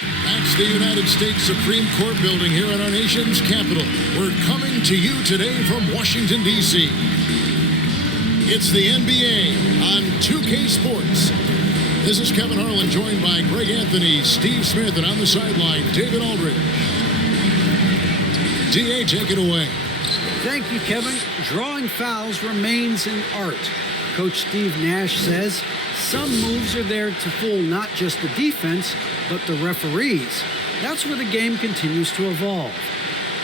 That's the United States Supreme Court building here in our nation's capital. We're coming to you today from Washington, D.C. It's the NBA on 2K Sports. This is Kevin Harlan, joined by Greg Anthony, Steve Smith, and on the sideline, David Aldridge. D.A., take it away. Thank you, Kevin. Drawing fouls remains an art. Coach Steve Nash says some moves are there to fool not just the defense, but the referees. That's where the game continues to evolve.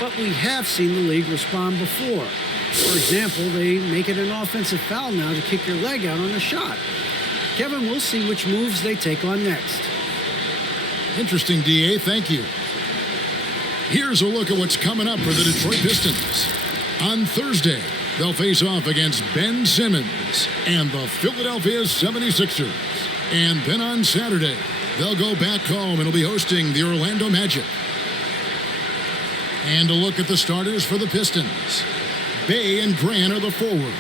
But we have seen the league respond before. For example, they make it an offensive foul now to kick your leg out on a shot. Kevin, we'll see which moves they take on next. Interesting, D.A., thank you. Here's a look at what's coming up for the Detroit Pistons. On Thursday, they'll face off against Ben Simmons and the Philadelphia 76ers. And then on Saturday, they'll go back home and will be hosting the Orlando Magic. And a look at the starters for the Pistons. Bay and Grant are the forwards.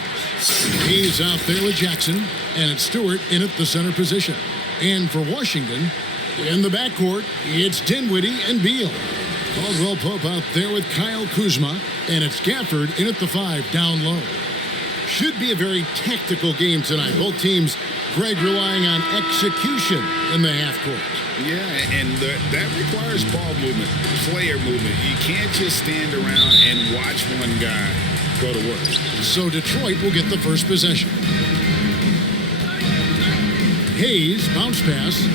He's out there with Jackson, and it's Stewart in at the center position. And for Washington, in the backcourt, it's Dinwiddie and Beal. Caldwell Pope out there with Kyle Kuzma, and it's Gafford in at the 5 down low. Should be a very tactical game tonight. Both teams, Greg, relying on execution in the half court. Yeah, and that requires ball movement, player movement. You can't just stand around and watch one guy go to work. So Detroit will get the first possession. Hayes, bounce pass.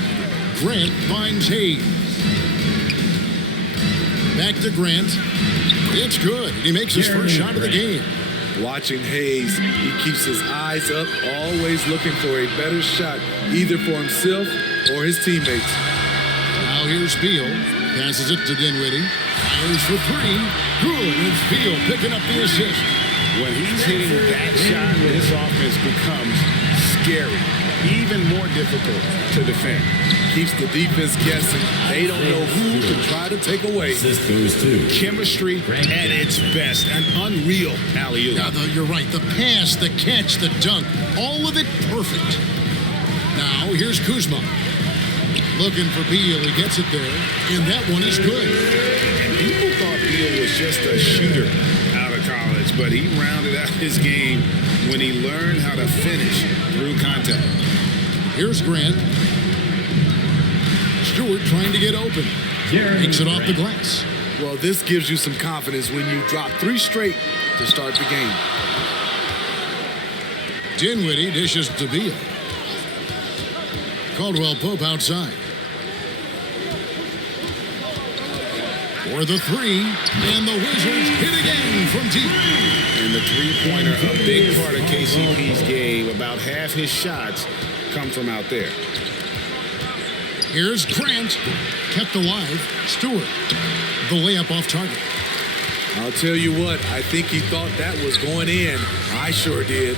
Grant finds Hayes. Back to Grant. It's good. He makes his first shot of the game. Watching Hayes, he keeps his eyes up, always looking for a better shot, either for himself or his teammates. Now here's Beal. Passes it to Dinwiddie. Fires for 3. Good. It's Beal picking up the assist. When he's hitting that shot, this offense becomes scary, even more difficult to defend. Keeps the defense guessing. They don't know who to try to take away. This goes to Chemistry at its best. An unreal alley-oop. Yeah, you're right. The pass, the catch, the dunk, all of it perfect. Now here's Kuzma. Looking for Beal. He gets it there. And that one is good. And people thought Beal was just a shooter out of college, but he rounded out his game when he learned how to finish through contact. Here's Grant. Stewart trying to get open. Takes it off the glass. Well, this gives you some confidence when you drop 3 straight to start the game. Dinwiddie dishes to Beal. Caldwell Pope outside. For the 3, and the Wizards hit again from deep. And the three-pointer, a big part of KCP's game. About half his shots come from out there. Here's Grant. Kept alive. Stewart. The layup off target. I'll tell you what, I think he thought that was going in. I sure did.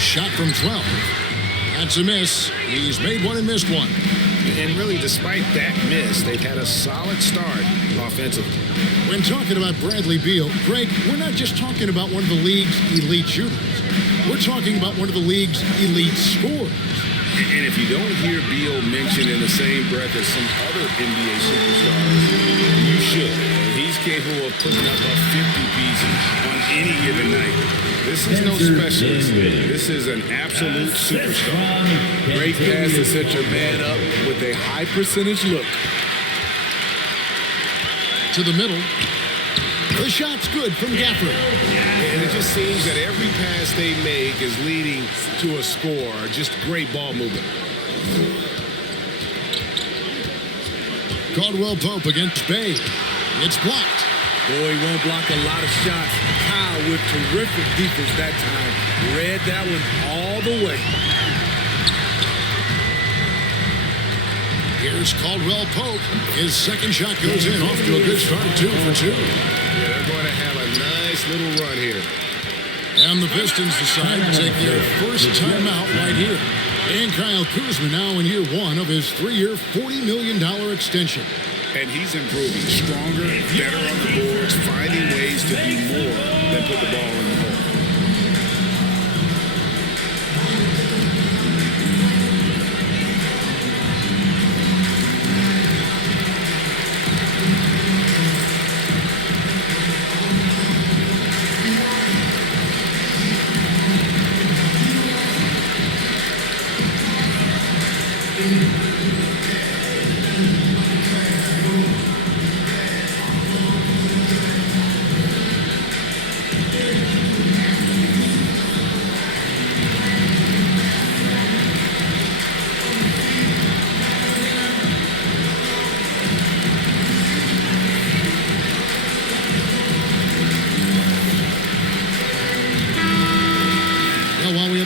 Shot from 12. That's a miss. He's made one and missed one. And really, despite that miss, they've had a solid start offensively. When talking about Bradley Beal, Greg, we're not just talking about one of the league's elite shooters. We're talking about one of the league's elite scorers. And if you don't hear Beal mentioned in the same breath as some other NBA superstars, you should. He's capable of putting up a 50-piece on any given night. This is no specialist. This is an absolute superstar. Great pass to set your man up with a high percentage look. To the middle. The shot's good from Gafford. And it just seems that every pass they make is leading to a score. Just great ball movement. Caldwell Pope against Bay. It's blocked. Boy, he won't block a lot of shots. Kyle with terrific defense that time. Read that one all the way. Here's Caldwell Pope. His second shot goes in, off to a good start, 2 for 2. Yeah, they're going to have a nice little run here. And the Pistons decide to take their first timeout right here. And Kyle Kuzma now in year 1 of his 3-year, $40 million extension. And he's improving, stronger, better on the boards, finding ways to do more than put the ball in the hole.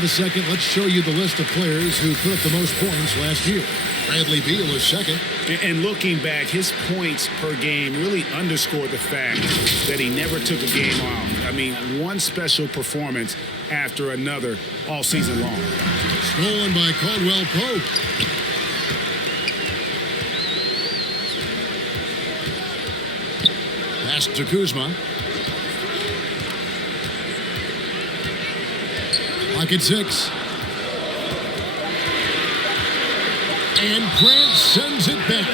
Second, let's show you the list of players who put up the most points last year. Bradley Beal is second. And looking back, his points per game really underscored the fact that he never took a game off. I mean, one special performance after another all season long. Stolen by Caldwell Pope. Pass to Kuzma. Pocket 6. And Grant sends it back.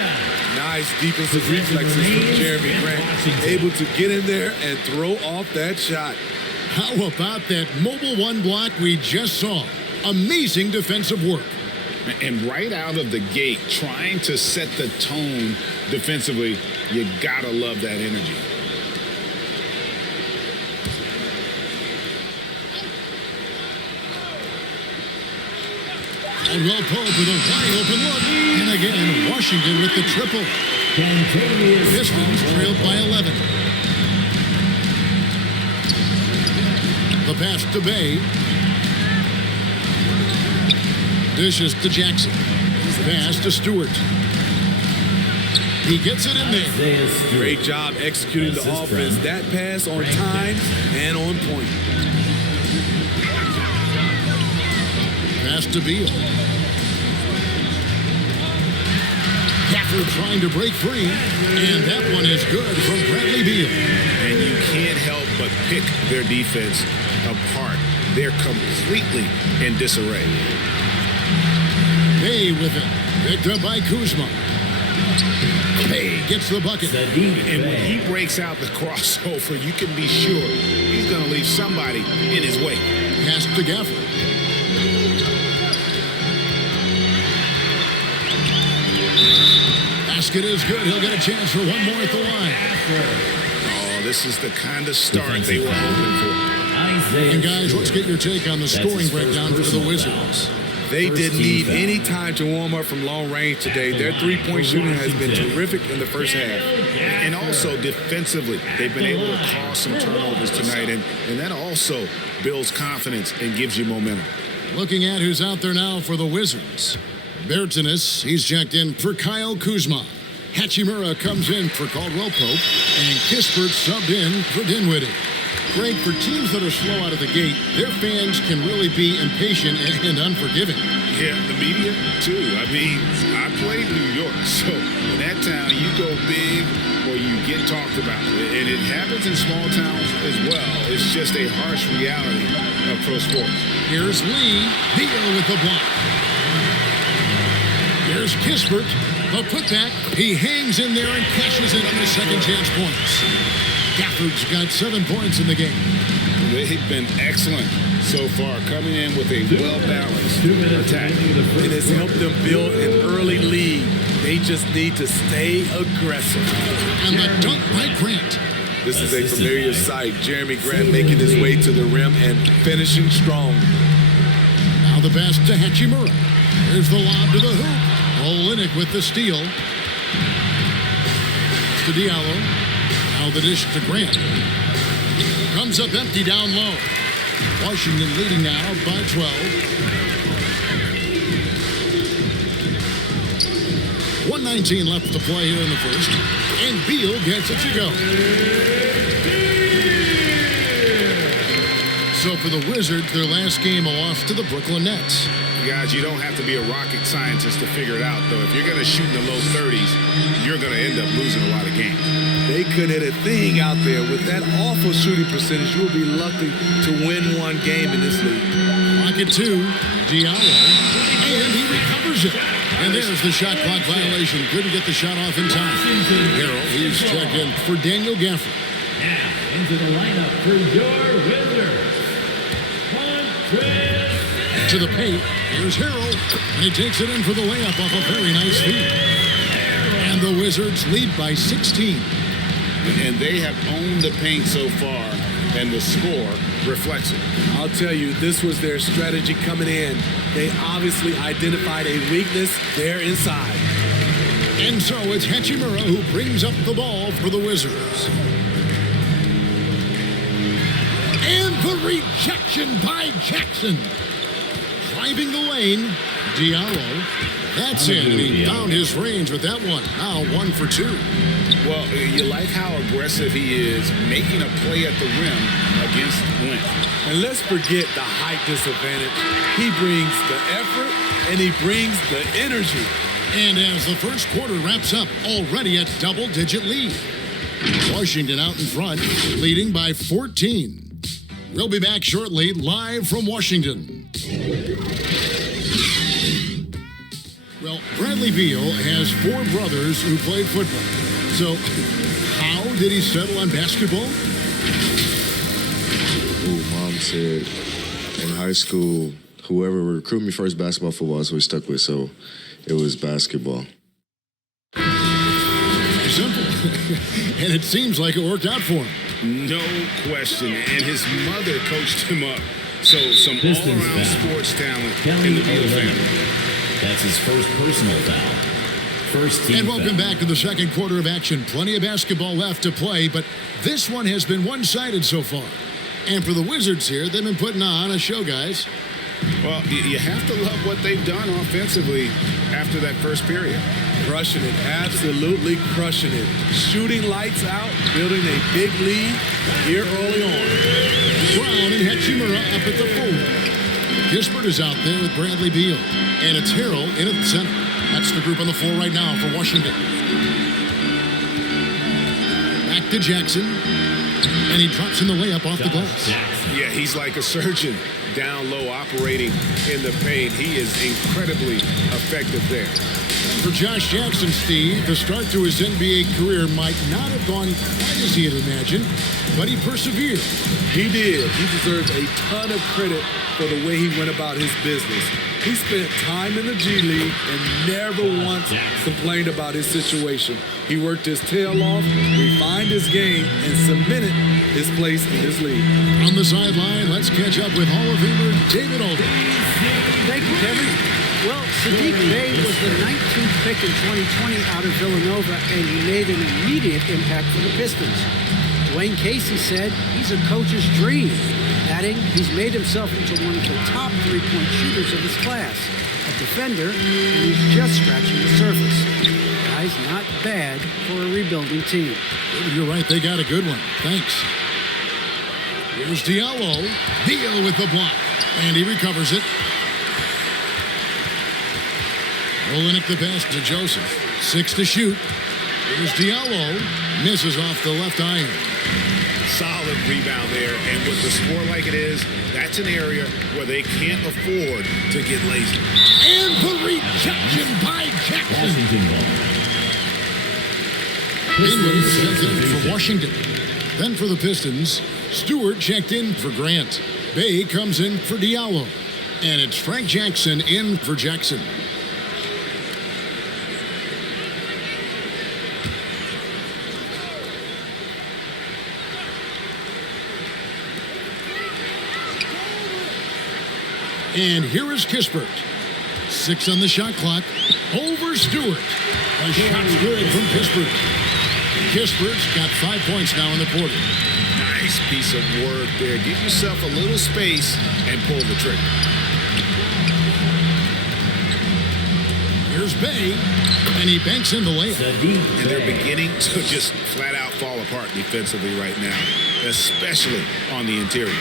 Nice defensive reflexes from Jeremy Grant. Able to get in there and throw off that shot. How about that mobile one block we just saw? Amazing defensive work. And right out of the gate, trying to set the tone defensively, you gotta love that energy. Caldwell Pope with a wide open look. And again, Washington with the triple. Pistons trailed by 11. The pass to Bay. Dishes to Jackson. Pass to Stewart. He gets it in there. Great job executing the offense. That pass on time and on point. Pass to Beal. Gafford trying to break free. And that one is good from Bradley Beal. And you can't help but pick their defense apart. They're completely in disarray. Bay with it. Picked up by Kuzma. Bay gets the bucket. And when he breaks out the crossover, you can be sure he's going to leave somebody in his way. Pass to Gafford. Basket is good. He'll get a chance for one more at the line. Oh, this is the kind of start they were hoping for. And guys, let's get your take on the scoring breakdown for the Wizards. They didn't need any time to warm up from long range today. Their three-point shooting has been terrific in the first half. And also defensively, they've been able to cause some turnovers tonight. And that also builds confidence and gives you momentum. Looking at who's out there now for the Wizards. Bertanis, he's checked in for Kyle Kuzma. Hachimura comes in for Caldwell Pope. And Kispert subbed in for Dinwiddie. Greg, for teams that are slow out of the gate, their fans can really be impatient and unforgiving. Yeah, the media, too. I mean, I played New York, so in that town, you go big or you get talked about. And it happens in small towns as well. It's just a harsh reality of pro sports. Here's Lee, Beal with the block. Here's Kispert, the putback. He hangs in there and cashes in on the second chance points. Gafford's got 7 points in the game. They've been excellent so far, coming in with a well-balanced attack. It has helped them build an early lead. They just need to stay aggressive. And the dunk by Grant. This is a familiar sight. Jeremy Grant making his way to the rim and finishing strong. Now the pass to Hachimura. Here's the lob to the hoop. Olynyk with the steal. To Diallo. Now the dish to Grant. Comes up empty down low. Washington leading now by 12. 1:19 left to play here in the first. And Beal gets it to go. So for the Wizards, their last game a loss to the Brooklyn Nets. Guys, you don't have to be a rocket scientist to figure it out, though. If you're going to shoot in the low 30s, you're going to end up losing a lot of games. They couldn't hit a thing out there. With that awful shooting percentage, you'll be lucky to win one game in this league. Pocket 2, Diallo, and he recovers it. And there's the shot clock violation. Couldn't get the shot off in time. Harrell, he's checked in for Daniel Gafford. Now into the lineup for your Wizards, To the paint. Here's Harrell. And he takes it in for the layup off a very nice feed. And the Wizards lead by 16. And they have owned the paint so far, and the score reflects it. I'll tell you, this was their strategy coming in. They obviously identified a weakness there inside. And so it's Hachimura who brings up the ball for the Wizards. And the rejection by Jackson. Driving the lane, Diallo. That's it, and he found his range with that one. Now 1 for 2. Well, you like how aggressive he is making a play at the rim against length. And let's forget the height disadvantage. He brings the effort, and he brings the energy. And as the first quarter wraps up, already a double-digit lead. Washington out in front, leading by 14. We'll be back shortly, live from Washington. Well, Bradley Beal has 4 brothers who played football. So, how did he settle on basketball? Mom said in high school, whoever recruited me first, basketball, football, that's what we stuck with. So, it was basketball. Simple. And it seems like it worked out for him. No question. And his mother coached him up. So some all-around sports talent in the Beal family. That's his first personal foul. First team And welcome foul. back to the second quarter of action. Plenty of basketball left to play, but this one has been one-sided so far. And for the Wizards here, they've been putting on a show, guys. Well, you have to love what they've done offensively after that first period. Crushing it, absolutely crushing it. Shooting lights out, building a big lead here early on. Brown and Hachimura up at the forward. Kispert is out there with Bradley Beal. And it's Harrell in at the center. That's the group on the floor right now for Washington. Back to Jackson. And he drops in the layup off the glass. Yeah, he's like a surgeon down low operating in the paint. He is incredibly effective there. For Josh Jackson, Steve, the start to his NBA career might not have gone quite as he had imagined, but he persevered. He did. He deserves a ton of credit for the way he went about his business. He spent time in the G League and never once complained about his situation. He worked his tail off, refined his game, and cemented his place in this league. On the sideline, let's catch up with Hall of Famer David Alden. Thank you, Kevin. Well, Sadiq Bey was the 19th pick in 2020 out of Villanova, and he made an immediate impact for the Pistons. Dwayne Casey said he's a coach's dream, adding he's made himself into one of the top three-point shooters of his class, a defender, and he's just scratching the surface. Guy's not bad for a rebuilding team. You're right, they got a good one. Thanks. Here's Diallo. Beal with the block, and he recovers it. Olenek the pass to Joseph. 6 to shoot. Here's Diallo. Misses off the left iron. Solid rebound there. And with the score like it is, that's an area where they can't afford to get lazy. And the rejection by Jackson. Washington ball. Inwood checked in for Washington. Then for the Pistons, Stewart checked in for Grant. Bey comes in for Diallo. And it's Frank Jackson in for Jackson. And here is Kispert. 6 on the shot clock. Over Stewart. A shot's good from Kispert. Kispert's got 5 points now in the quarter. Nice piece of work there. Give yourself a little space and pull the trigger. Here's Bey. And he banks in the layup. And they're beginning to just flat out fall apart defensively right now, especially on the interior.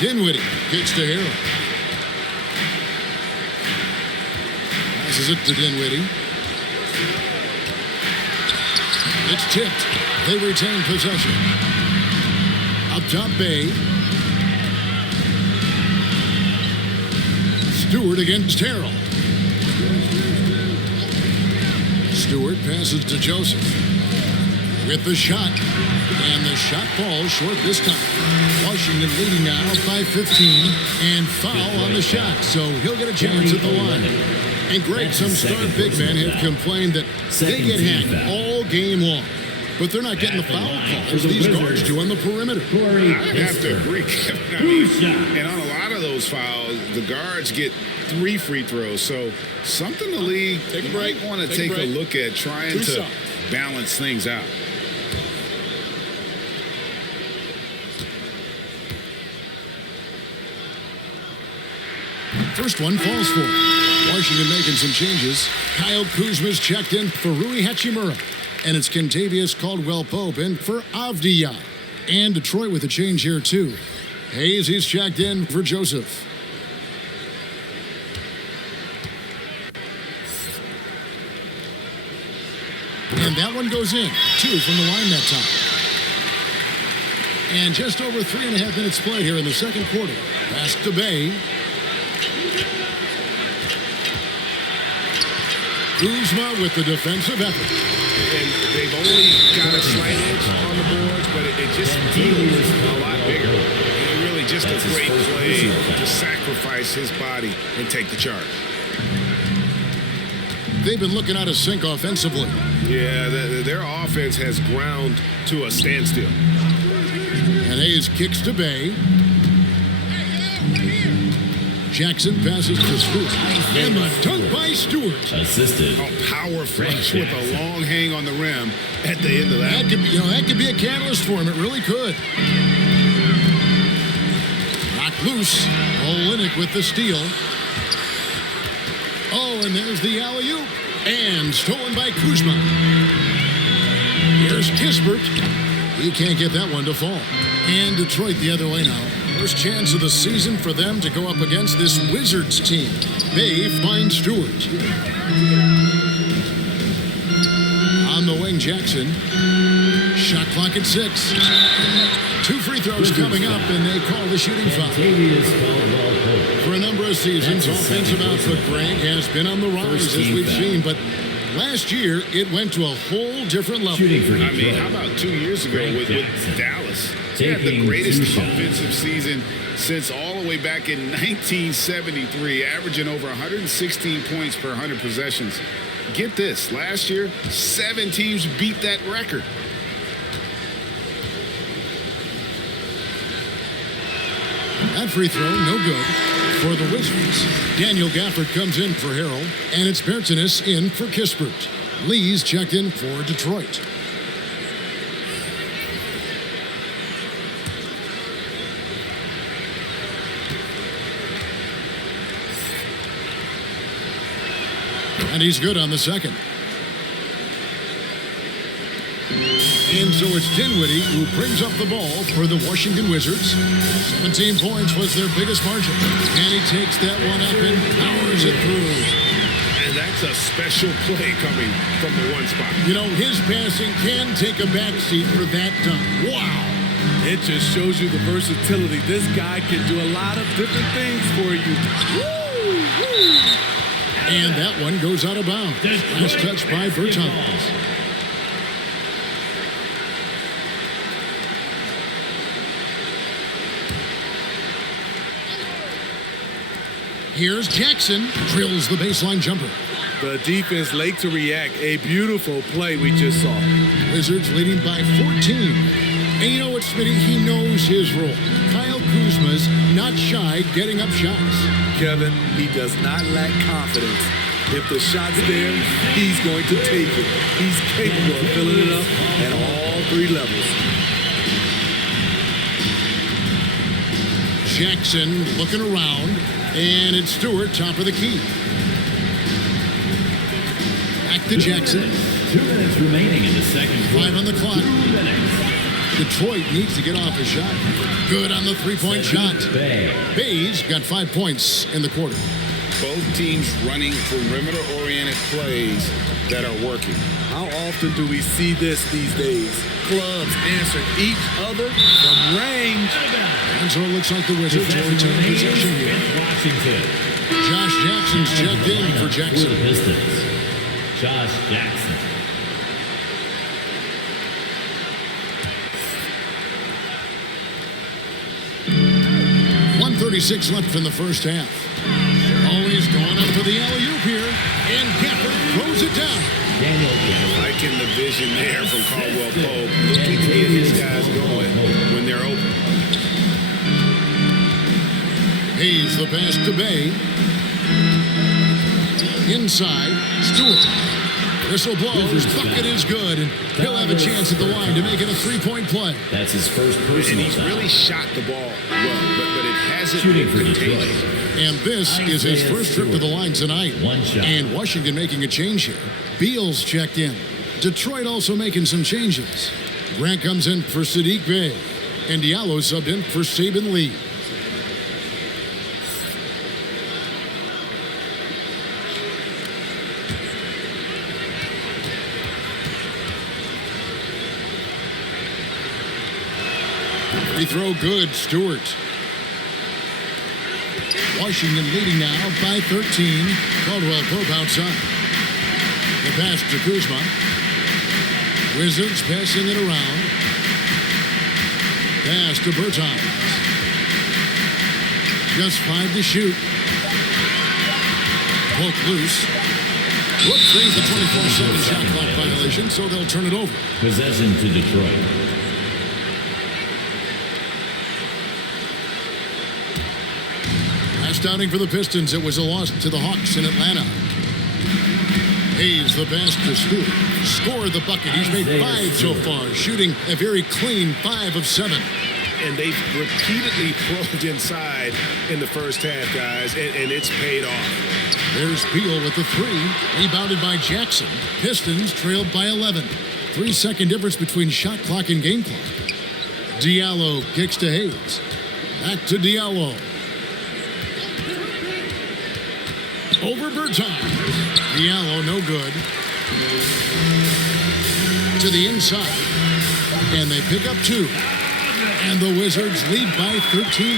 Dinwiddie kicks to Harrell. Passes it to Dinwiddie. It's tipped. They retain possession. Up top, Bey. Stewart against Harrell. Stewart passes to Joseph. With the shot. And the shot falls short this time. Washington leading now by 15, and foul on the shot, so he'll get a chance at the line. And Greg, some star big men have complained that they get hacked all game long, but they're not getting the foul calls these guards do on the perimeter. I have to agree, Kevin. I mean, and on a lot of those fouls, the guards get 3 free throws, so something the league might want to take a look at trying to balance things out. First one falls for Washington making some changes. Kyle Kuzma's checked in for Rui Hachimura. And it's Kentavious Caldwell-Pope in for Avdija. And Detroit with a change here, too. Hayes, he's checked in for Joseph. And that one goes in. 2 from the line that time. And just over 3.5 minutes played here in the second quarter. Pass to Bay. Kuzma with the defensive effort. And they've only got a slight edge on the boards, but it just feels a lot bigger. And really just a great play to sacrifice his body and take the charge. They've been looking out of sync offensively. Yeah, their offense has ground to a standstill. And Hayes kicks to Bay. Jackson passes to Stewart. And the dunk by Stewart. Assisted. A power flush with a long hang on the rim at the end of that. That could be a catalyst for him. It really could. Knocked loose. Olynyk with the steal. Oh, and there's the alley-oop. And stolen by Kuzma. Here's Kispert. He can't get that one to fall. And Detroit the other way now. First chance of the season for them to go up against this Wizards team. Bay finds Stewart. On the wing, Jackson. Shot clock at 6. 2 free throws coming up, and they call the shooting foul. For a number of seasons, offensive output, Greg, has been on the rise, as we've seen, but last year, it went to a whole different level. I mean, how about 2 years ago with Dallas? They had the greatest offensive season since all the way back in 1973, averaging over 116 points per 100 possessions. Get this, last year, 7 teams beat that record. That free throw, no good for the Wizards. Daniel Gafford comes in for Harrell, and it's Bertanis in for Kispert. Lee's checked in for Detroit. And he's good on the second. And so it's Dinwiddie who brings up the ball for the Washington Wizards. 17 points was their biggest margin. And he takes that one up and powers it through. And that's a special play coming from the one spot. You know, his passing can take a backseat for that dunk. Wow. It just shows you the versatility. This guy can do a lot of different things for you. Woo! Woo! And that one goes out of bounds. Last touch by Bertans. Here's Jackson. Drills the baseline jumper. The defense late to react. A beautiful play we just saw. Wizards leading by 14. And you know what, Smitty? He knows his role. Kyle Kuzma's not shy getting up shots. Kevin, he does not lack confidence. If the shot's there, he's going to take it. He's capable of filling it up at all 3 levels. Jackson looking around, and it's Stewart, top of the key. Back to Jackson. 2 minutes remaining in the second quarter. 5 on the clock. 2 minutes. Detroit needs to get off a shot. Good on the three-point shot. Bay's got 5 points in the quarter. Both teams running perimeter-oriented plays that are working. How often do we see this these days? Clubs answering each other from range. And so it looks like the Wizards will retain possession here. Washington. Josh Jackson's checked in for Jackson. Pistons. Josh Jackson. 2:36 left in the first half. Always going up for the alley-oop here. And Gafford throws it down. Liking the vision there from Caldwell Pope. Looking to get his guys going when they're open. Hayes the pass to Bay. Inside, Stewart. Whistle blows, bucket is good, and he'll have a chance at the line to make it a three-point play. That's his first And personal he's foul. really shot the ball well, but it hasn't Shooting been for Detroit. contagious. And this is his first trip to the line tonight. One shot. And Washington making a change here. Beal's checked in. Detroit also making some changes. Grant comes in for Sadiq Bey. And Diallo subbed in for Sabin Lee. Free throw good, Stewart. Washington leading now by 13. Caldwell Pope outside. The pass to Kuzma. Wizards passing it around. Pass to Bertans. Just 5 to shoot. Poke loose. Brook brings the 24-second shot clock violation, so they'll turn it over. Possession to Detroit. Last outing for the Pistons, it was a loss to the Hawks in Atlanta. Hayes the pass to Stewart. Scored the bucket. He's made 5 so far, shooting a very clean 5 of 7. And they've repeatedly probed inside in the first half, guys, and it's paid off. There's Beal with the 3, rebounded by Jackson. Pistons trailed by 11. 3-second difference between shot clock and game clock. Diallo kicks to Hayes. Back to Diallo. Over Bertans. Diallo, no good. To the inside. And they pick up 2. And the Wizards lead by 13.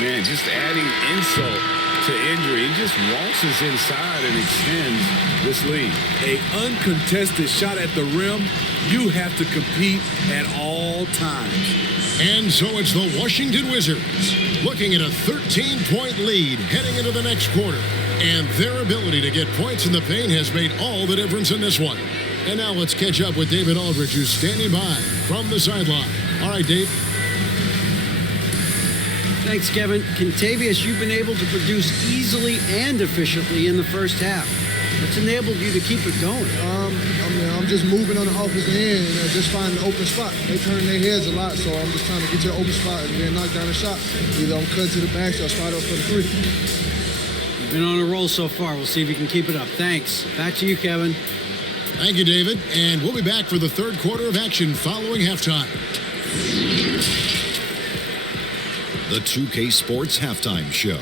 Man, just adding insult to injury. He just waltzes inside and extends this lead. A uncontested shot at the rim, you have to compete at all times. And so it's the Washington Wizards looking at a 13-point lead heading into the next quarter. And their ability to get points in the paint has made all the difference in this one. And now let's catch up with David Aldridge, who's standing by from the sideline. All right, Dave. Thanks, Kevin. Contavious, you've been able to produce easily and efficiently in the first half. What's enabled you to keep it going? I'm just moving on the offensive end and just finding an open spot. They turn their heads a lot, so I'm just trying to get to an open spot and then knock down a shot. Either I'm cut to the back or slide up for the 3. You've been on a roll so far. We'll see if you can keep it up. Thanks. Back to you, Kevin. Thank you, David. And we'll be back for the third quarter of action following halftime. The 2K Sports Halftime Show.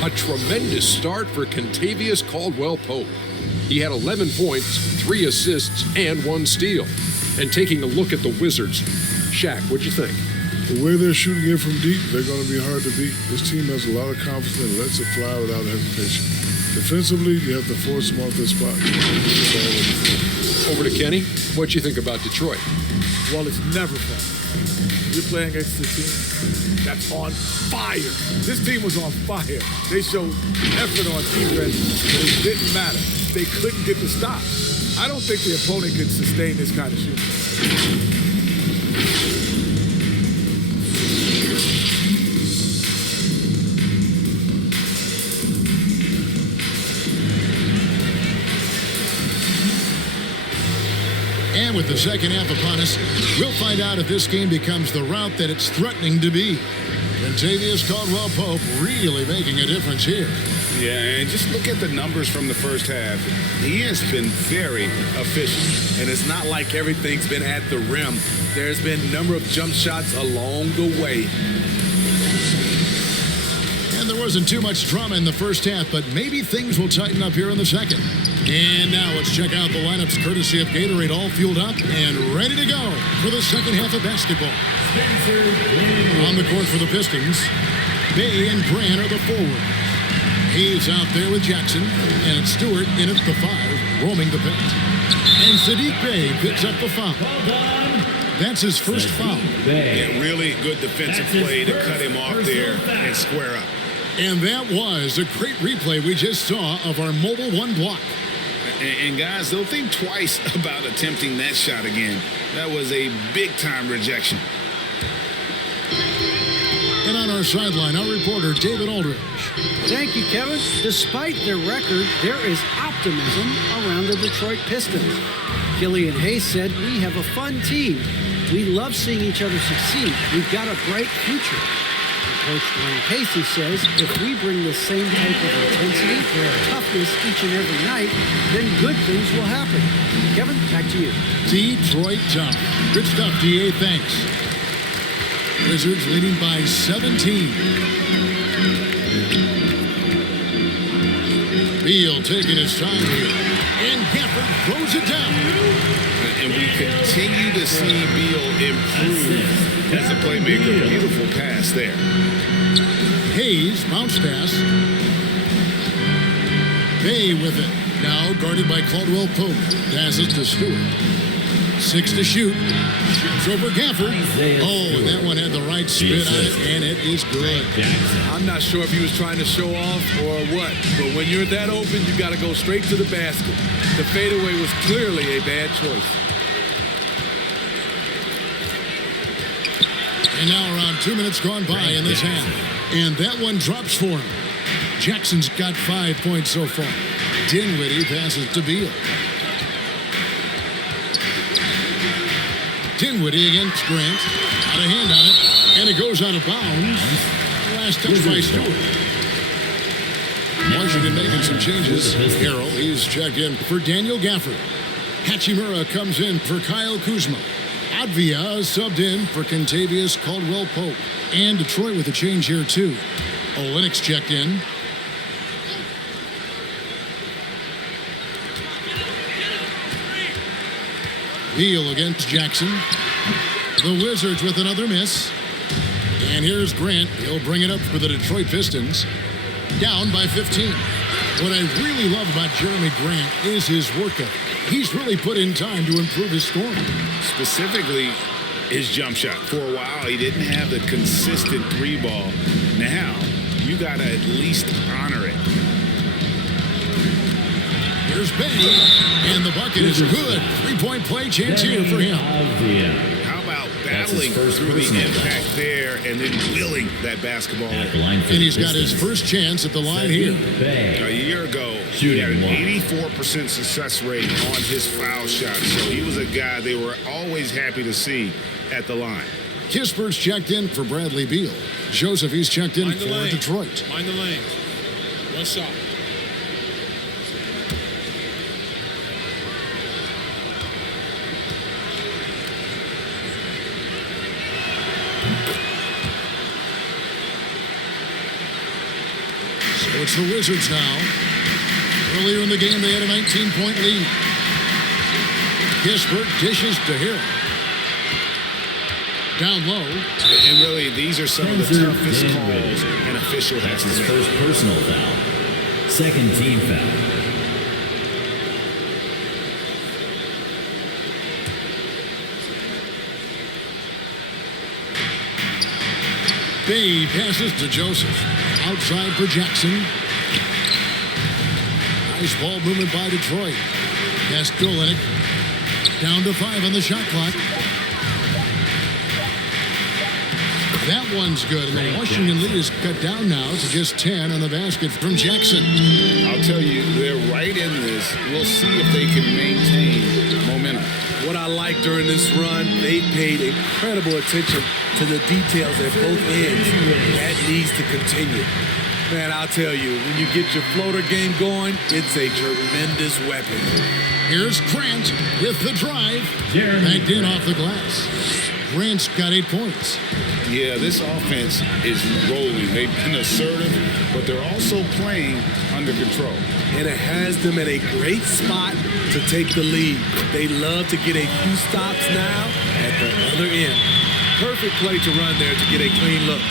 A tremendous start for Contavious Caldwell Pope. He had 11 points, 3 assists, and 1 steal. And taking a look at the Wizards, Shaq, what'd you think? The way they're shooting it from deep, they're going to be hard to beat. This team has a lot of confidence and lets it fly without hesitation. Defensively, you have to force them off their spot. Over to Kenny. What'd you think about Detroit? Well, it's never fun. You're playing against a team that's on fire. This team was on fire. They showed effort on defense, but it didn't matter. They couldn't get the stop. I don't think the opponent could sustain this kind of shooting. And with the second half upon us, we'll find out if this game becomes the route that it's threatening to be. Contavious Caldwell Pope really making a difference here. Yeah, and just look at the numbers from the first half. He has been very efficient. And it's not like everything's been at the rim. There's been a number of jump shots along the way. And And there wasn't too much drama in the first half, but maybe things will tighten up here in the second. And now let's check out the lineups courtesy of Gatorade, all fueled up and ready to go for the second half of basketball. On the court for the Pistons, Bay and Grant are the forwards. Hayes out there with Jackson, and it's Stewart in at the 5, roaming the paint. And Sadiq Bey picks up the foul. That's his first foul. Yeah, really good defensive play to cut him off there and square up. And that was a great replay we just saw of our mobile one block. And guys, they'll think twice about attempting that shot again. That was a big-time rejection. And on our sideline, our reporter, David Aldridge. Thank you, Kevin. Despite their record, there is optimism around the Detroit Pistons. Killian Hayes said, "We have a fun team. We love seeing each other succeed. We've got a bright future." Coach Dwayne Casey says, "If we bring the same type of intensity, toughness each and every night, then good things will happen." Kevin, back to you. Detroit tough. Good stuff, DA. Thanks. Wizards leading by 17. Beal taking his time here. And Gafford throws it down. And we continue to see Beal improve as a playmaker. Beautiful pass there. Hayes, bounce pass. Bay with it. Now guarded by Caldwell Pope. Passes to Stewart. 6 to shoot. Shoots over Gafford. Oh, and that one had the right spin on it, and it is good. I'm not sure if he was trying to show off or what, but when you're that open, you got to go straight to the basket. The fadeaway was clearly a bad choice. And now around 2 minutes gone by in this half. And that one drops for him. Jackson's got 5 points so far. Dinwiddie passes to Beal. Dinwiddie against Grant. Out of hand on it. And it goes out of bounds. Last touch by Stewart. Washington making some changes. Harrell, he's checked in for Daniel Gafford. Hachimura comes in for Kyle Kuzma. Advia subbed in for Kentavious Caldwell-Pope. And Detroit with a change here, too. Olynyk checked in. Beal against Jackson. The Wizards with another miss. And here's Grant. He'll bring it up for the Detroit Pistons. Down by 15. What I really love about Jeremy Grant is his work ethic. He's really put in time to improve his scoring. Specifically, his jump shot. For a while, he didn't have the consistent three ball. Now, you got to at least honor it. Here's Bay, and the bucket is good. 3-point play chance here for him. How about battling through the impact there and then willing that basketball? And he's got his first chance at the line here. A year ago, he had an 84% success rate on his foul shot, so he was a guy they were always happy to see at the line. Kisper's checked in for Bradley Beal. Joseph, he's checked in for Detroit. Mind the lane. One shot. So it's the Wizards now. Earlier in the game, they had a 19-point lead. Kisper dishes to Harrell. Down low. And really, these are some of the toughest calls an official has to His make. first personal foul. Second team foul. Bay passes to Joseph. Outside for Jackson. Nice ball movement by Detroit. Pass to Olynyk. Down to 5 on the shot clock. That one's good, and the Washington lead is cut down now to just 10 on the basket from Jackson. I'll tell you, they're right in this. We'll see if they can maintain momentum. What I like during this run, they paid incredible attention to the details at both ends. That needs to continue. Man, I'll tell you, when you get your floater game going, it's a tremendous weapon. Here's Grant with the drive. Backed in off the glass. Grant's got 8 points. Yeah, this offense is rolling. They've been assertive, but they're also playing under control. And it has them in a great spot to take the lead. They love to get a few stops now at the other end. Perfect play to run there to get a clean look.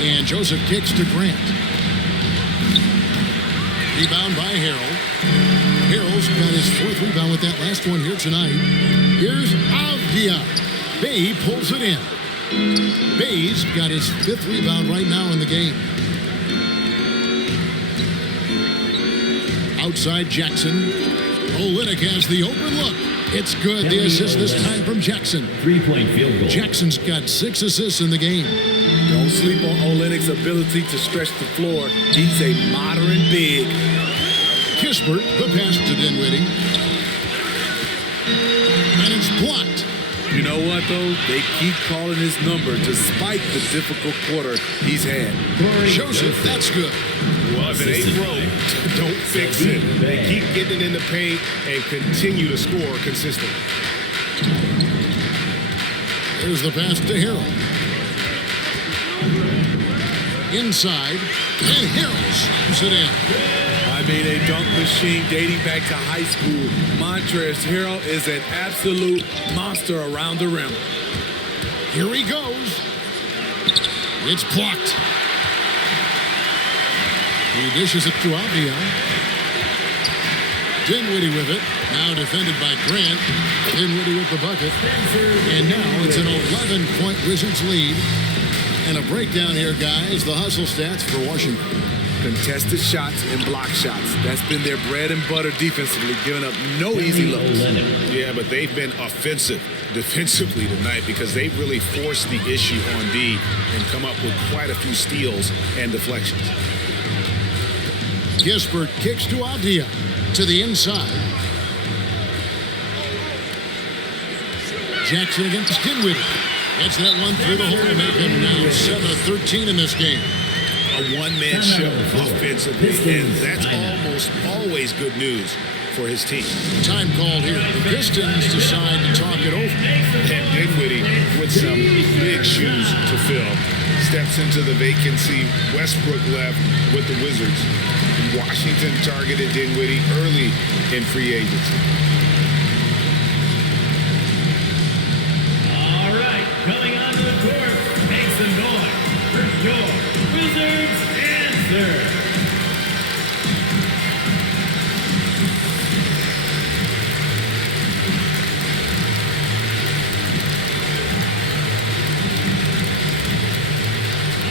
And Joseph kicks to Grant. Rebound by Harrell. Harrell's got his 4th rebound with that last one here tonight. Here's Avdia. Bay pulls it in. Bay's got his 5th rebound right now in the game. Outside Jackson. Olynyk has the open look. It's good. The assist this time from Jackson. 3-point field goal. Jackson's got 6 assists in the game. Don't sleep on Olynyk's ability to stretch the floor. He's a modern big. Kispert, the pass to Dinwiddie. And it's blocked. You know what, though? They keep calling his number despite the difficult quarter he's had. Joseph, that's good. Well, if it ain't broke, don't fix it. They keep getting it in the paint and continue to score consistently. There's the pass to Harrell. Inside, and Harrell slams it in. I mean, a dunk machine dating back to high school. Montrezl Harrell is an absolute monster around the rim. Here he goes. It's blocked. He dishes it to Avdia. Dinwiddie with it. Now defended by Grant. Dinwiddie with the bucket. And now it's an 11-point Wizards lead. And a breakdown here, guys. The hustle stats for Washington. Contested shots and block shots. That's been their bread and butter defensively, giving up no easy looks. Yeah, but they've been offensive defensively tonight because they've really forced the issue on D and come up with quite a few steals and deflections. Kispert kicks to Avdia to the inside. Jackson against Dinwiddie. Gets that one through the hole to make him now 7 of 13 in this game. A one-man show offensively, and that's almost always good news for his team. Time called here. The Pistons decide to talk it over. And Dinwiddie, with some big shoes to fill, steps into the vacancy. Westbrook left with the Wizards. Washington targeted Dinwiddie early in free agency. All right, coming onto the court, make some noise for your Wizards answer.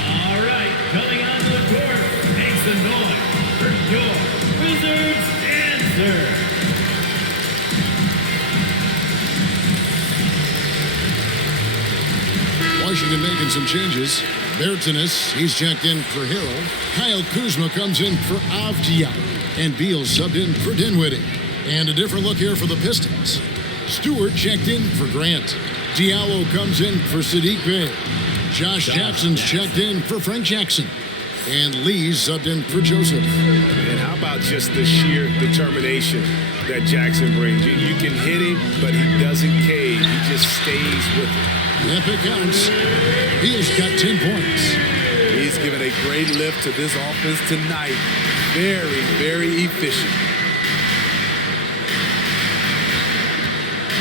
All right, coming onto the court, make some noise for your Wizards answer. Washington making some changes. Bertanis, he's checked in for Harrell. Kyle Kuzma comes in for Avdia. And Beal subbed in for Dinwiddie. And a different look here for the Pistons. Stewart checked in for Grant. Diallo comes in for Sadiq Bey. Josh Jackson's checked in for Frank Jackson. And Lee's subbed in for Joseph. And how about just the sheer determination that Jackson brings? You can hit him, but he doesn't cave. He just stays with it. Yep, it counts. Beal's got 10 points. He's given a great lift to this offense tonight. Very, very efficient.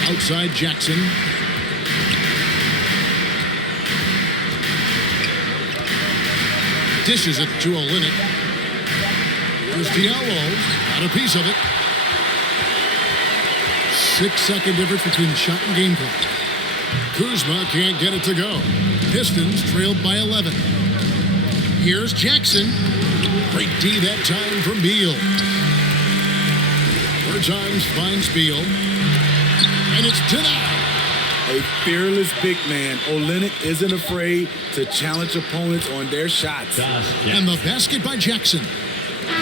Outside Jackson. Dishes it to Olynyk. There's Diallo. Got a piece of it. 6-second difference between shot and game clock. Kuzma can't get it to go. Pistons trailed by 11. Here's Jackson. Great D that time from Beal. Bertans finds Beal. And it's denied. A fearless big man. Olynyk isn't afraid to challenge opponents on their shots. And the basket by Jackson.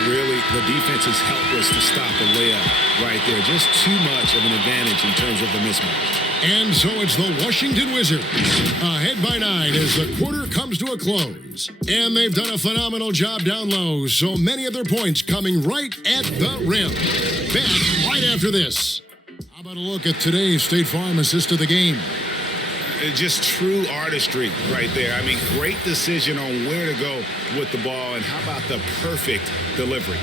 Really, the defense is helpless to stop a layup right there. Just too much of an advantage in terms of the mismatch. And so it's the Washington Wizards ahead by 9 as the quarter comes to a close. And they've done a phenomenal job down low, so many of their points coming right at the rim. Back right after this. How about a look at today's State Farm assist of the game? Just true artistry right there. I mean, great decision on where to go with the ball, and how about the perfect delivery?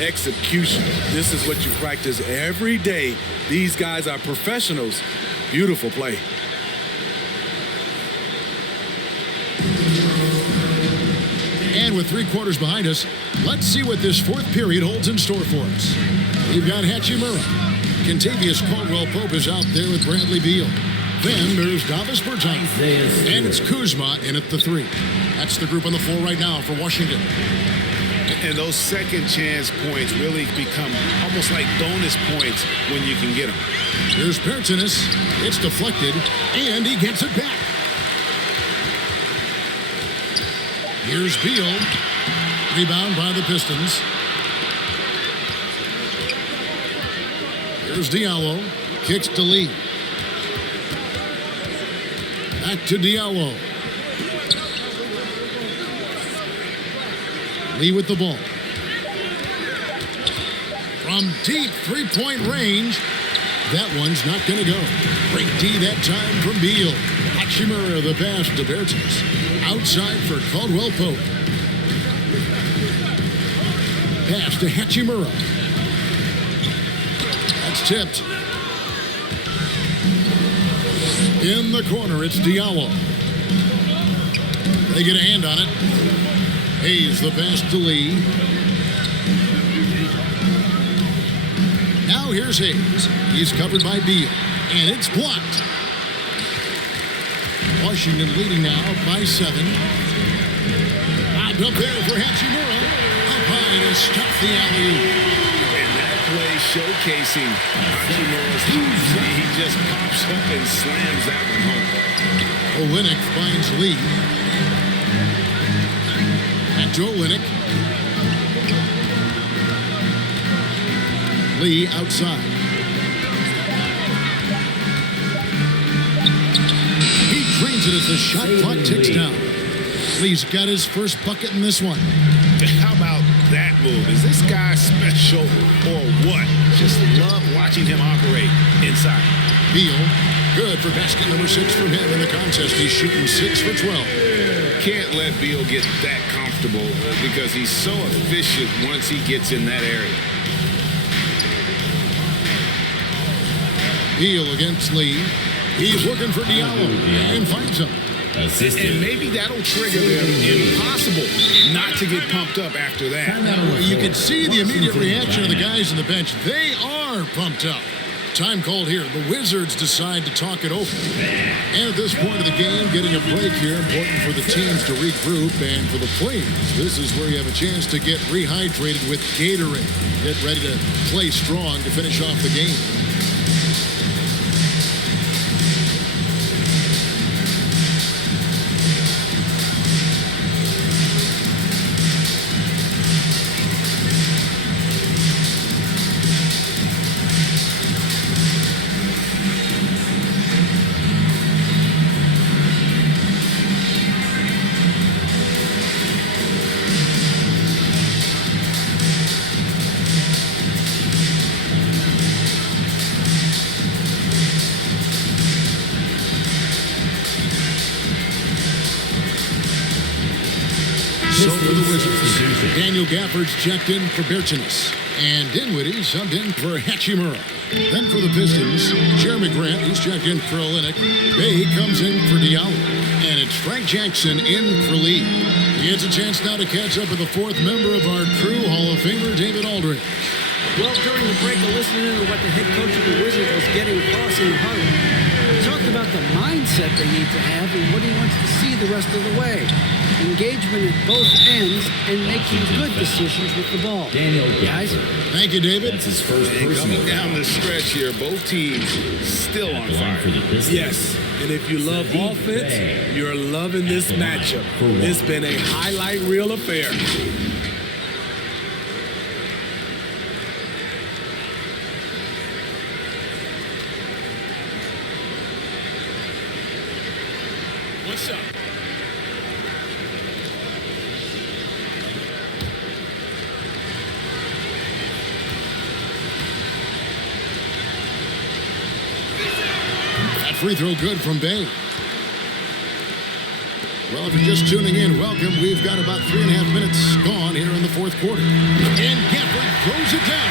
Execution. This is what you practice every day. These guys are professionals. Beautiful play. And with 3 quarters behind us, let's see what this 4th period holds in store for us. We've got Hachimura. Contavious Caldwell-Pope is out there with Bradley Beal. Then there's Davis Bertans. And it's Kuzma in at the 3. That's the group on the floor right now for Washington. And those second chance points really become almost like bonus points when you can get them. Here's Bertans. It's deflected, and he gets it back. Here's Beal. Rebound by the Pistons. Here's Diallo. Kicks to Lee. Back to Diallo. Lee with the ball. From deep 3-point range. That one's not going to go. Great D that time from Beal. Hachimura the pass to Bertans. Outside for Caldwell-Pope. Pass to Hachimura. That's tipped. In the corner, it's Diallo. They get a hand on it. Hayes the pass to Lee. Now here's Hayes. He's covered by Beal. And it's blocked. Washington leading now by 7. Out up there for Hachimura. Up high to stop the alley-oop. And that play showcasing Hachimura's hoops. He just pops up and slams that one home. Olynyk finds Lee. Back to Olynyk. Lee outside. He drains it as the shot clock ticks down. Lee's got his first bucket in this one. How about that move? Is this guy special or what? Just love watching him operate inside. Beal, good for basket number 6 from him in the contest. He's shooting 6 for 12. Can't let Beal get that comfortable because he's so efficient once he gets in that area. Beal against Lee. He's looking for Diallo and finds him. And maybe that'll trigger them. Impossible not to get pumped up after that. Well, you can see the immediate reaction of the guys on the bench. They are pumped up. Time called here. The Wizards decide to talk it over. And at this point of the game, getting a break here, important for the teams to regroup. And for the players, this is where you have a chance to get rehydrated with Gatorade. Get ready to play strong to finish off the game. So for the Wizards, Daniel Gafford's checked in for Bertans. And Dinwiddie subbed in for Hachimura. Then for the Pistons, Jeremy Grant, he's checked in for Olynyk. Bay comes in for Diallo. And it's Frank Jackson in for Lee. He has a chance now to catch up with the 4th member of our crew, Hall of Famer David Aldridge. Well, during the break, I listened to what the head coach of the Wizards was getting across in the huddle. He talked about the mindset they need to have and what he wants to see the rest of the way. Engagement at both ends and making good decisions with the ball. Guys? Thank you, David. That's his first And personal. coming down the stretch here, both teams still on fire. Yes, and if you love offense, you're loving this matchup. It's been a highlight reel affair. What's up? That free throw good from Bay. Well, if you're just tuning in, welcome. We've got about 3.5 minutes gone here in the fourth quarter. And Gafford throws it down.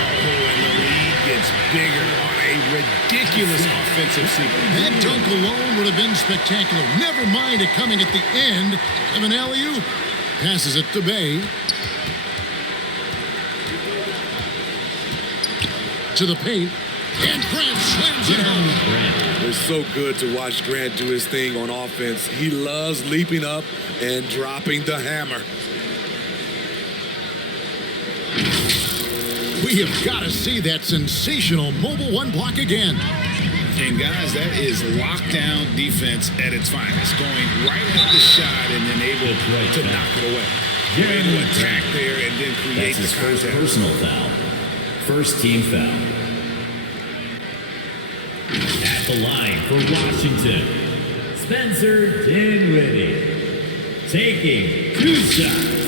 Oh, and the lead gets bigger on a ridiculous offensive sequence. That dunk alone would have been spectacular. Never mind it coming at the end of an alley-oop. Passes it to Bay. To the paint. And Grant slams it home. It's so good to watch Grant do his thing on offense. He loves leaping up and dropping the hammer. We have got to see that sensational mobile one block again. And guys, that is lockdown defense at its finest. Going right at the shot and then able to knock it away. Able to attack there and then create the first contact. personal foul. First team foul. At the line for Washington, Spencer Dinwiddie, taking 2 shots.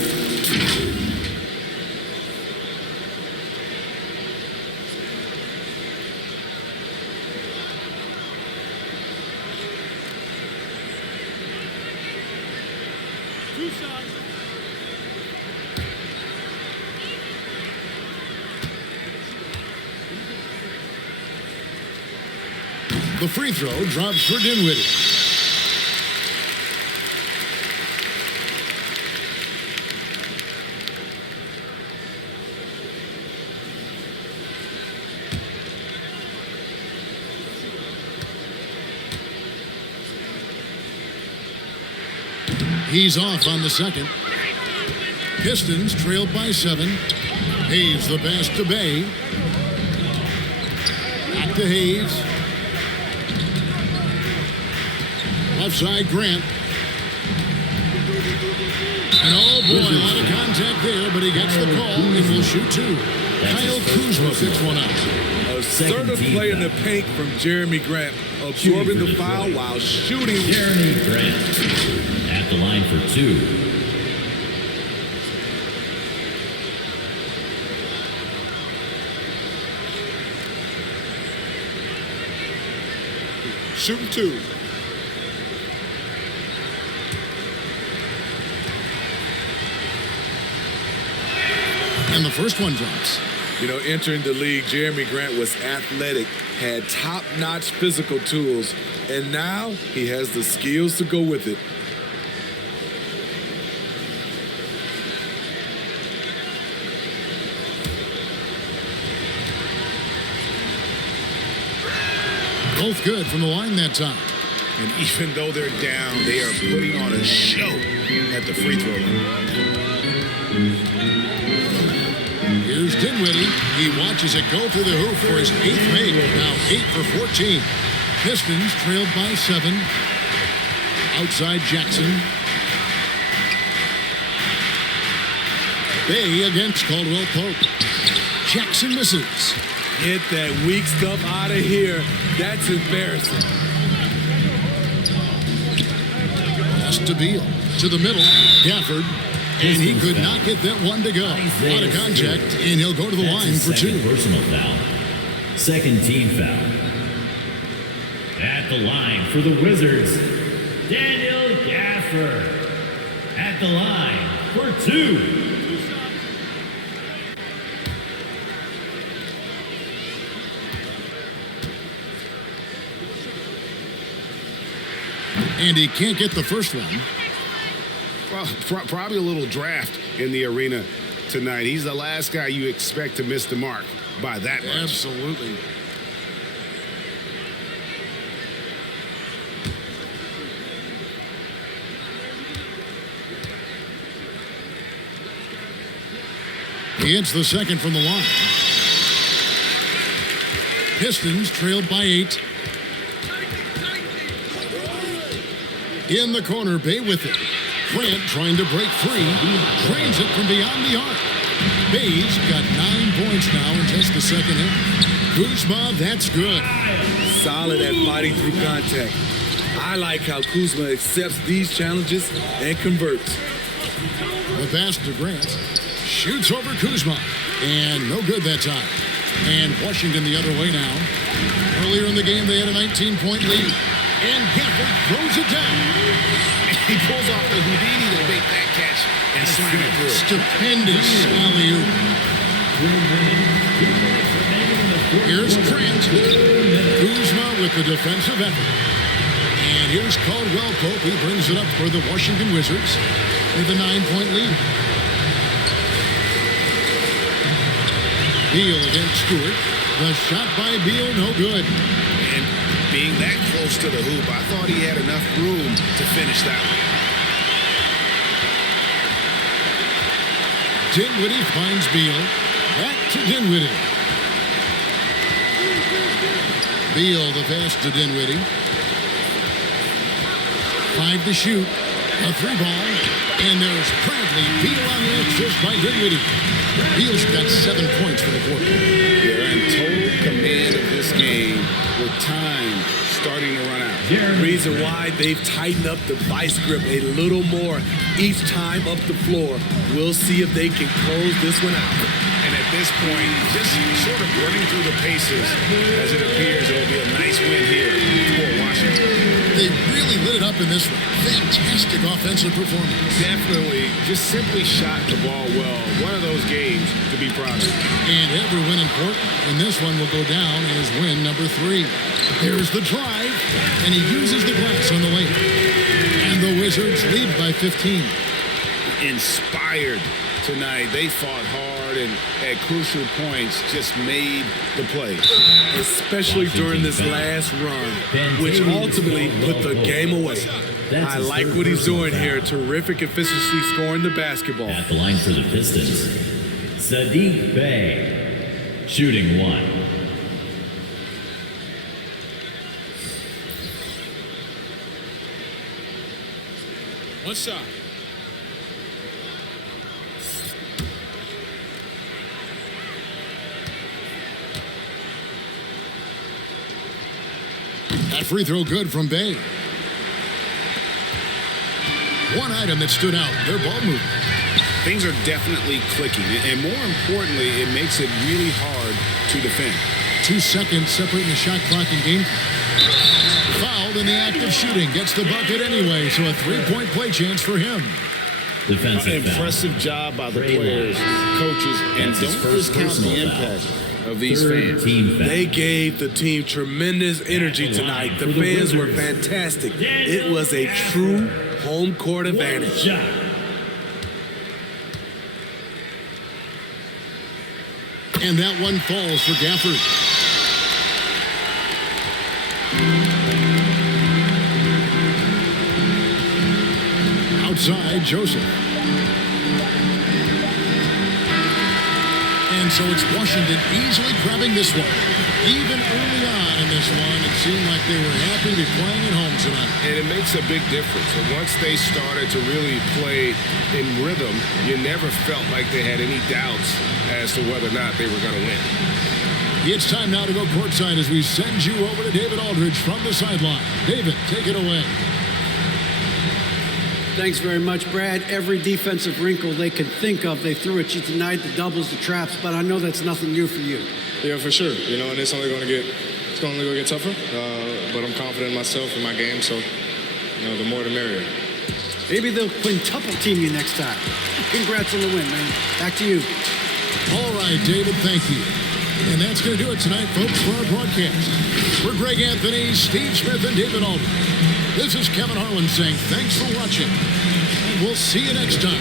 The free throw drops for Dinwiddie. He's off on the second. Pistons trailed by 7. Hayes the pass to Bay. Back to Hayes. Left side, Grant. And oh boy, a lot of contact there, but he gets the call and will shoot 2. Kyle Kuzma picks one up. Assertive play in the paint from Jeremy Grant, absorbing the foul while shooting. Jeremy Grant at the line for 2. Shooting 2. And the first one drops. You know, entering the league, Jeremy Grant was athletic, had top-notch physical tools, and now he has the skills to go with it. Both good from the line that time. And even though they're down, they are putting on a show at the free throw line. Here's Dinwiddie. He watches it go through the hoop for his 8th make. Now 8 for 14. Pistons trailed by 7. Outside Jackson. Bay against Caldwell Pope. Jackson misses. Get that weak stuff out of here. That's embarrassing. Pass to Beal. To the middle. Gafford. And he could not get that one to go. Out of contact, and he'll go to the line for 2. Personal foul. Second team foul. At the line for the Wizards, Daniel Gafford. At the line for 2. And he can't get the first one. Well, probably a little draft in the arena tonight. He's the last guy you expect to miss the mark by that much. Absolutely. He hits the second from the line. Pistons trailed by 8. In the corner, Bay with it. Grant trying to break free. Drains it from beyond the arc. Bay's got 9 points now in just the second half. Kuzma, that's good. Solid at fighting through contact. I like how Kuzma accepts these challenges and converts. The pass to Grant. Shoots over Kuzma. And no good that time. And Washington the other way now. Earlier in the game, they had a 19-point lead. And Gafford throws it down. He pulls off the Houdini to make that catch and slam it through. Stupendous alley-oop. Here's Grant. Kuzma with the defensive effort. And here's Caldwell Pope. He brings it up for the Washington Wizards with a 9-point lead. Beal against Stewart. The shot by Beal, no good. And being that close to the hoop, I thought he had enough room to finish that one. Dinwiddie finds Beal. Back to Dinwiddie. Beal the pass to Dinwiddie. 5 to shoot. A 3-ball. And there's Bradley. Beal on the assist by Dinwiddie. Beal's got 7 points for the quarter. They're in total command of this game with time starting to run out. Reason why they've tightened up the vice grip a little more each time up the floor. We'll see if they can close this one out. And at this point, just sort of running through the paces as it appears it'll be a nice win here for Washington. They really lit it up in this one. Fantastic offensive performance. Definitely just simply shot the ball well. One of those games to be proud of. And every win important. And this one will go down as win number 3. Here's the drive. And he uses the glass on the way. And the Wizards lead by 15. Inspired tonight. They fought hard and at crucial points just made the play. Especially during this last run, which ultimately put the game away. I like what he's doing here. Terrific efficiency scoring the basketball. At the line for the Pistons, Saddiq Bey, shooting 1. One shot. That free throw good from Bey. One item that stood out, their ball movement. Things are definitely clicking, and more importantly, it makes it really hard to defend. 2 seconds separating the shot clock and game. Fouled in the act of shooting. Gets the bucket anyway, so a 3-point play chance for him. Defensive impressive job by the players, coaches, and don't discount the impact of these fans. They gave the team tremendous energy tonight. The fans were fantastic. It was a true home court advantage. And that one falls for Gafford. Outside, Joseph. And so it's Washington easily grabbing this one. Even early on in this one, it seemed like they were happy to be playing at home tonight. And it makes a big difference. And once they started to really play in rhythm, you never felt like they had any doubts as to whether or not they were going to win. It's time now to go courtside as we send you over to David Aldridge from the sideline. David, take it away. Thanks very much, Brad. Every defensive wrinkle they could think of, they threw at you tonight, the doubles, the traps, but I know that's nothing new for you. Yeah, for sure. You know, and it's only going to get tougher. But I'm confident in myself and my game, so the more the merrier. Maybe they'll quintuple team you next time. Congrats on the win, man. Back to you. All right, David, thank you. And that's going to do it tonight, folks, for our broadcast. For Greg Anthony, Steve Smith, and David Aldridge, this is Kevin Harlan saying thanks for watching. And we'll see you next time.